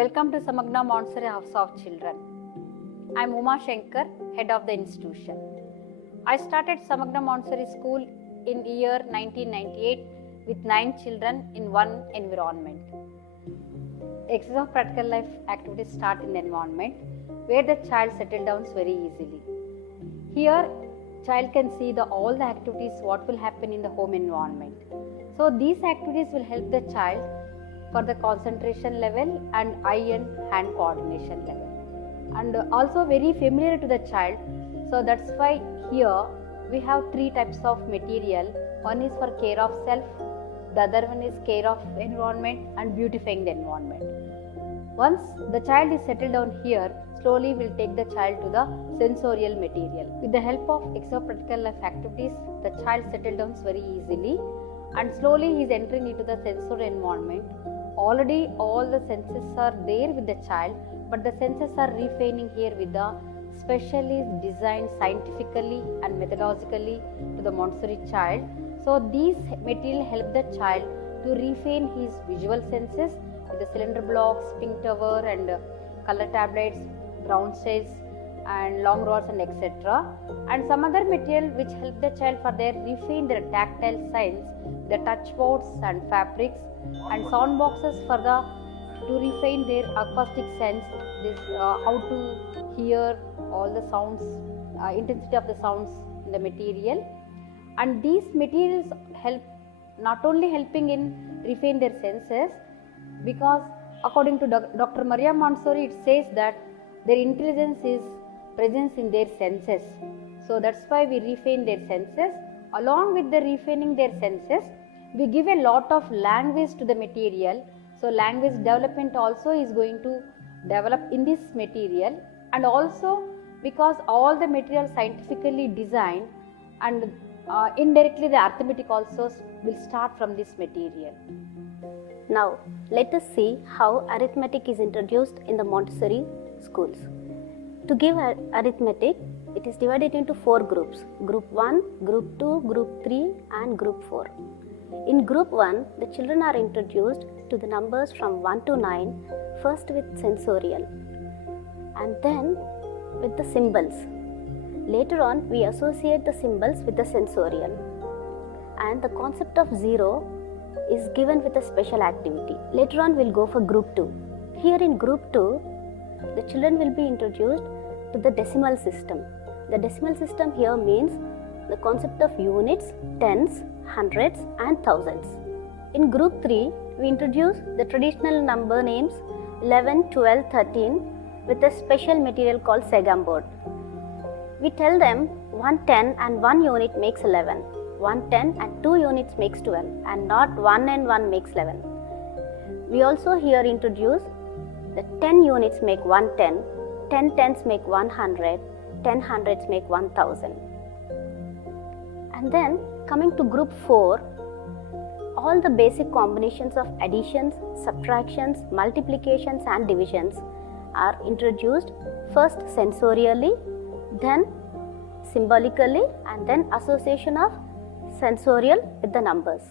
Welcome to Samagna Montessori House of Children. I am Uma Shankar, head of the institution. I started Samagna Montessori School in year 1998 with 9 children in one environment. Exercise of practical life activities start in the environment where the child settles down very easily. Here, child can see all the activities what will happen in the home environment. So these activities will help the child for the concentration level and eye and hand coordination level, and also very familiar to the child. So that's why here we have 3 types of material. One is for care of self, the other one is care of environment and beautifying the environment. Once the child is settled down here, slowly we'll take the child to the sensorial material. With the help of extra-practical life activities, the child settles down very easily and slowly he is entering into the sensory environment. Already all the senses are there with the child, but the senses are refining here with the specially designed scientifically and methodologically to the Montessori child. So these material help the child to refine his visual senses with the cylinder blocks, pink tower and color tablets, ground shades and long rods and etc. And some other material which help the child for their refine their tactile signs, the touch boards and fabrics and sound boxes for to refine their acoustic sense, this how to hear all the sounds, intensity of the sounds in the material. And these materials help not only helping in refine their senses, because according to Dr. Maria Montessori, it says that their intelligence is presence in their senses. So that's why we refine their senses. Along with the refining their senses, we give a lot of language to the material. So language development also is going to develop in this material, and also because all the material scientifically designed, and indirectly the arithmetic also will start from this material. Now let us see how arithmetic is introduced in the Montessori schools. To give arithmetic, it is divided into 4 groups: Group 1, Group 2, Group 3 and Group 4. In Group 1, the children are introduced to the numbers from 1 to 9, first with sensorial and then with the symbols. Later on, we associate the symbols with the sensorial, and the concept of 0 is given with a special activity. Later on, we'll go for Group 2. Here in Group 2, the children will be introduced to the decimal system. The decimal system here means the concept of units, tens, hundreds and thousands. In Group 3, we introduce the traditional number names 11, 12, 13 with a special material called Segam board. We tell them 1 10 and 1 unit makes 11, 1 10 and 2 units makes 12, and not 1 and 1 makes 11. We also here introduce the 10 units make 110, 10 tens make 100, 10 hundreds make 1000. And then coming to Group 4, all the basic combinations of additions, subtractions, multiplications and divisions are introduced, first sensorially, then symbolically, and then association of sensorial with the numbers.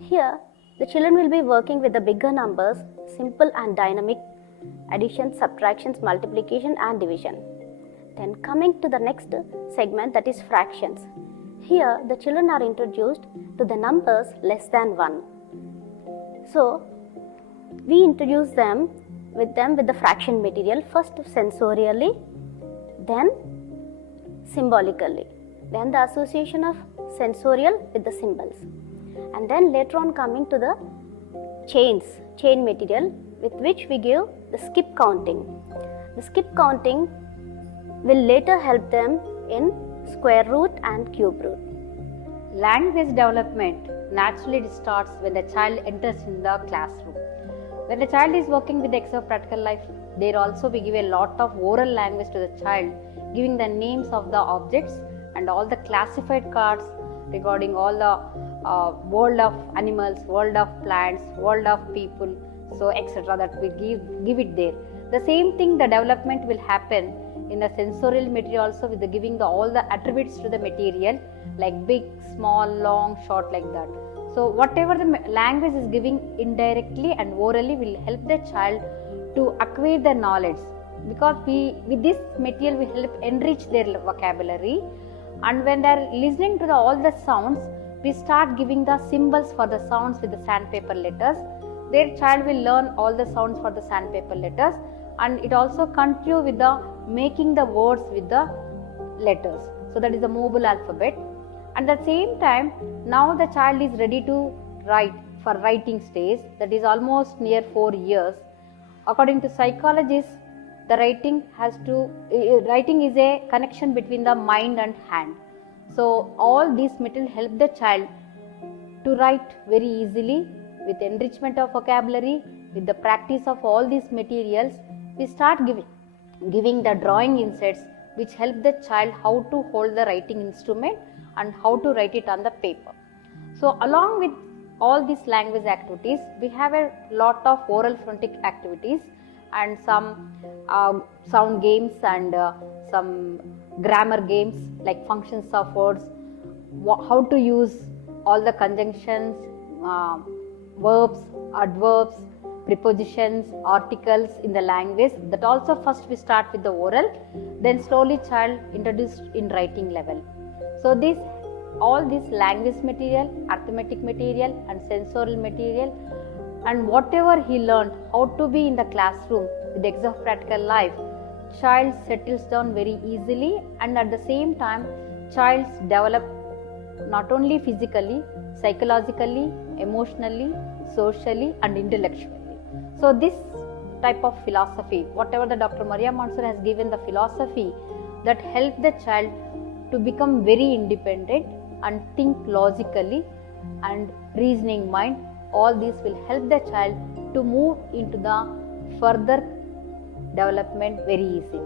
Here, the children will be working with the bigger numbers, simple and dynamic additions, subtractions, multiplication and division. Then coming to the next segment, that is fractions. Here, the children are introduced to the numbers less than 1. So, we introduce them with the fraction material, first sensorially, then symbolically, then the association of sensorial with the symbols, and then later on coming to the chain material with which we give the skip counting. The skip counting will later help them in square root and cube root. Language development naturally starts when the child enters in the classroom. When the child is working with extra practical life, there also we give a lot of oral language to the child, giving the names of the objects and all the classified cards regarding all the world of animals, world of plants, world of people, so etc. that we give it there. The same thing, the development will happen in the sensorial material also, with the giving all the attributes to the material like big, small, long, short, like that. So whatever the language is giving indirectly and orally will help the child to acquire the knowledge, because we with this material we help enrich their vocabulary. And when they are listening to all the sounds, we start giving the symbols for the sounds with the sandpaper letters. Their child will learn all the sounds for the sandpaper letters, and it also continue with the making the words with the letters. So that is the mobile alphabet. And at the same time, now the child is ready to write for writing stage, that is almost near 4 years. According to psychologists, the writing is a connection between the mind and hand. So all these material help the child to write very easily with enrichment of vocabulary. With the practice of all these materials, we start giving the drawing insets which help the child how to hold the writing instrument and how to write it on the paper. So along with all these language activities, we have a lot of oral phonetic activities and some sound games and some grammar games like functions of words, how to use all the conjunctions, verbs, adverbs, prepositions, articles in the language. That also first we start with the oral, then slowly child introduced in writing level. So all this language material, arithmetic material and sensorial material, and whatever he learned how to be in the classroom with the exam practical life, child settles down very easily, and at the same time child develop not only physically, psychologically, emotionally, socially and intellectually. So this type of philosophy, whatever the Dr. Maria Montessori has given the philosophy, that help the child to become very independent and think logically and reasoning mind, all these will help the child to move into the further development very easily.